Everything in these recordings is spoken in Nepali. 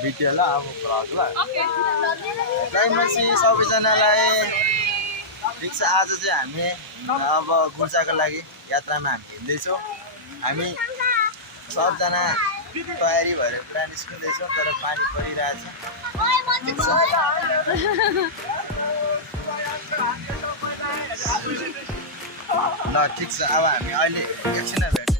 भिडियो ल अब भ्लग ल जयमसी सबैजनालाई ठिक छ। आज चाहिँ हामी अब गुर्जाको लागि यात्रामा हामी हिँड्दैछौँ। हामी सबजना तयारी भएर पुरा निस्किँदैछौँ तर पानी परिरहेछ। ठिक छ ल ठिक छ। अब हामी अहिले एकछिन भेट्छौँ।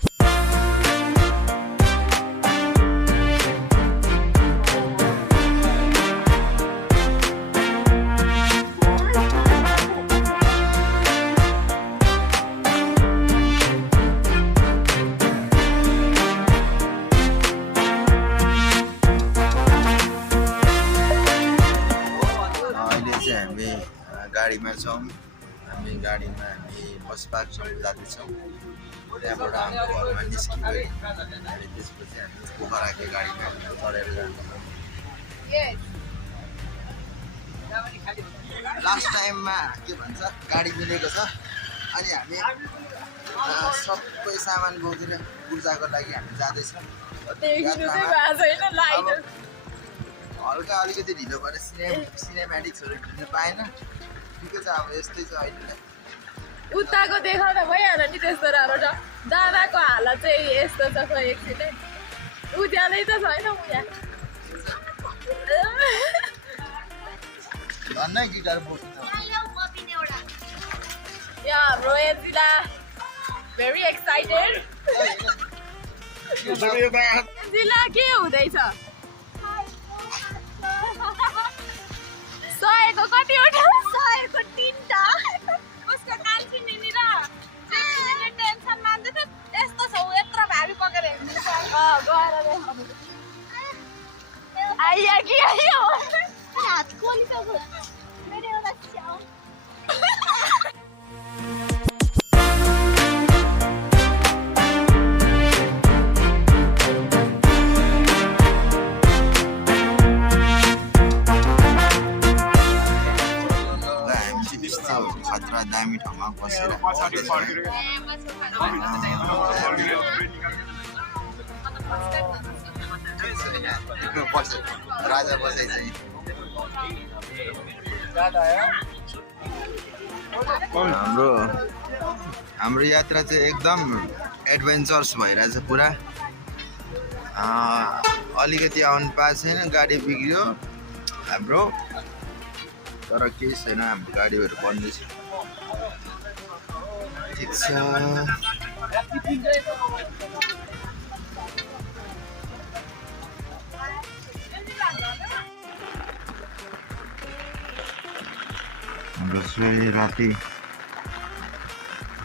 गाडीमा छौँ हामी गाडीमा हामी बस पार्कसम्म जाँदैछौँ। त्यहाँबाट हाम्रो घरमा निस्कियो अनि त्यसपछि हामी पोखराको गाडीमा चढेर जान्छौँ। लास्ट टाइममा के भन्छ गाडी मिलेको छ अनि हामी सबै सामान बोकेर गुर्जाको लागि हामी जाँदैछौँ। हल्का अलिकति ढिलो भएर सिनेमेटिक्सहरू खिच्न पाएन। ठिकै छ अब यस्तै छ अहिले। उताको देखाउँदा भइहाल्यो नि त्यस्तो राम्रो छ। दादाको हालत चाहिँ यस्तो छ खै एकछिनै उज्यालै त छैन उहाँ धन्नै गिटार बोक्छ। यहाँ हाम्रो एन्जिला भेरी एक्साइटेड। एन्जिला के हुँदैछ? 100को कतिवटा? 100को 3टा। उसको कान्छी निनी र जेठीले टेन्सन मान्दैछ यस्तो छ यत्रो भारी पकेर हिँड्दैछ। गएर देखाउनु आइया कि आइयो हात कोली त मेरो एउटा स्याउ। खतरा दामी ठाउँमा बसेर राजा बसाइ चाहिँ हाम्रो यात्रा चाहिँ एकदम एडभेन्चरस भइरहेछ पुरा। अलिकति आउनु पाएको छैन, गाडी बिग्रियो हाम्रो तर केही छैन, हाम्रो गाडीहरू बन्दैछ। ठिक छ हाम्रो चाहिँ राति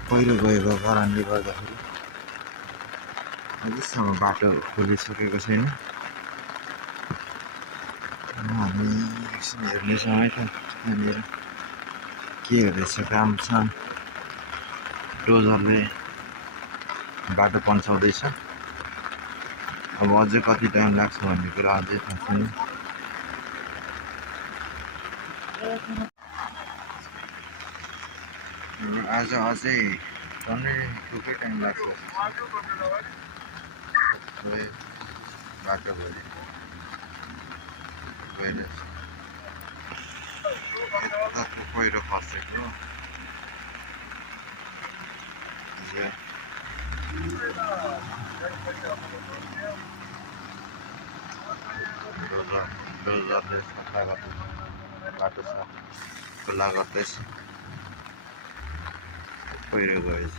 पहिरो गएको कारणले गर्दाखेरि अहिलेसम्म बाटो खोलिसकेको छैन। हामी एकछिन हेर्नेछौँ है त यहाँनिर के हुँदैछ काम छ। डोजरले बाटो पन्साउँदैछ। अब अझै कति टाइम लाग्छ भन्ने कुरा अझै थाहा छैन। आज अझै झन्डै थुप्रै टाइम लाग्छ बाटो भरि गइरहेछ। यताको पहिरो खसेको डोजरले सफा गर्दै बाटो साफ खुल्ला गर्दैछ। पहिरो गएछ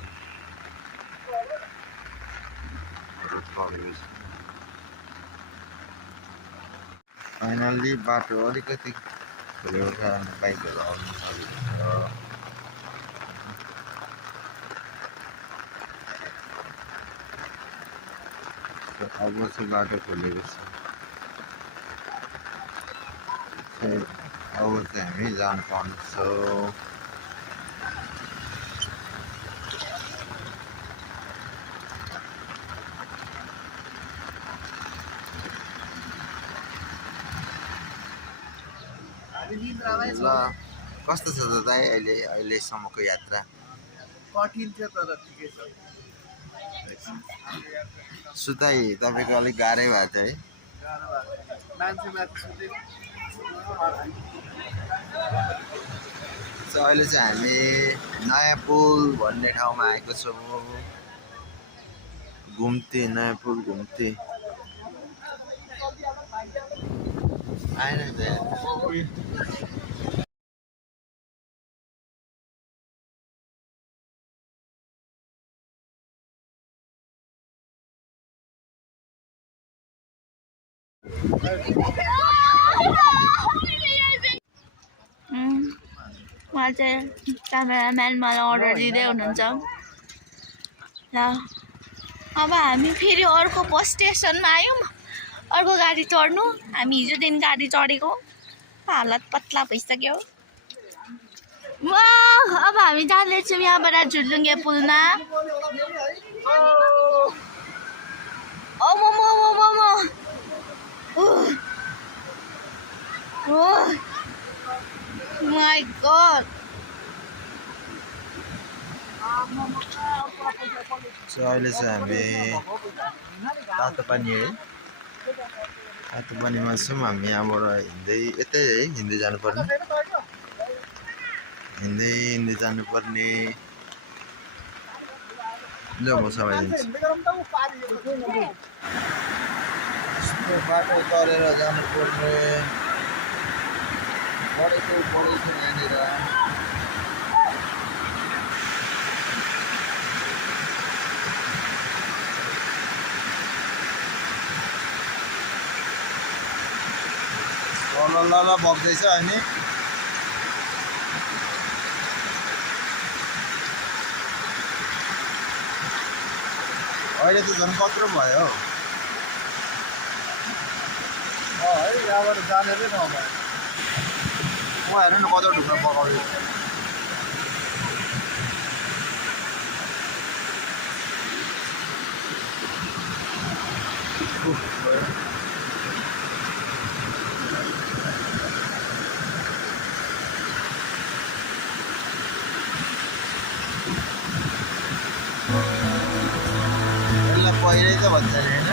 फाइनल्ली बाटो अलिकति खोलेको कारणले बाइकहरू आउनु सकेको छ। अब चाहिँ बाटो खोलेको छ। अब चाहिँ हामी जानु पाउँछौँ। ल कस्तो छ दादा अहिलेसम्मको यात्रा? कठिन थियो तर ठिकै छ। सुताइ तपाईँको अलिक गाह्रै भएको थियो है? मान्छे माथि सुत्दै अहिले चाहिँ हामी नयाँ पुल भन्ने ठाउँमा आएको छौँ घुम्ती नयाँ पुल घुम्ती आएन उहाँ चाहिँ क्यामेराम्यान मलाई अर्डर दिँदै हुनुहुन्छ र अब हामी फेरि अर्को बस स्टेसनमा आयौँ अर्को गाडी चढ्नु हामी हिजोदेखि गाडी चढेको हालत पत्ला भइसक्यो अब हामी जाँदैछौँ यहाँबाट झुलुङ्गे पुलमा My God. So अहिले चाहिँ हामी तातो पानी है तातो पानीमा छौँ हामी यहाँबाट हिँड्दै यतै है हिँड्दै जानुपर्ने हिँड्दै जानुपर्ने ल म समाइदिन्छु बाटो तरेर जानुपर्ने पढेको यहाँनिर ल बग्दैछ अनि अहिले त झन् कत्रो भयो है यहाँबाट जानेरै नभए म हेर्नु न कत्रो ढुङ्गा पकाउँदै यसलाई पहिरै त भन्छ अरे होइन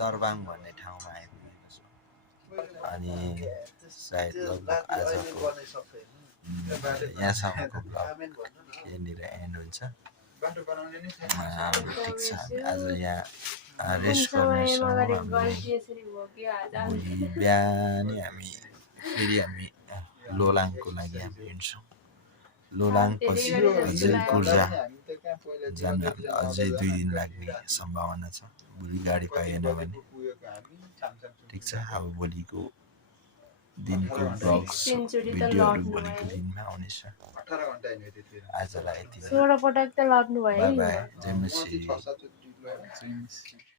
दरबाङ भन्ने ठाउँमा आइपुगेको छौँ अनि सायद लगभग आजको यहाँसम्मको ब्लग यहाँनिर एन्ड हुन्छ ठिक छ आज यहाँ रेस्ट गर्नेछौँ भोलि बिहानै हामी फेरि हामी लोलाङको लागि हामी हिँड्छौँ लोलाङपछि अझै गुर्जा जान अझै 2 दिन लाग्ने सम्भावना छ भोलि गाडी पाइएन भने ठिक छ अब भोलिको दिनको ब्लग्स भिडियोहरू भोलिको दिनमा आउनेछ आजलाई यति बाई बाई जय मसी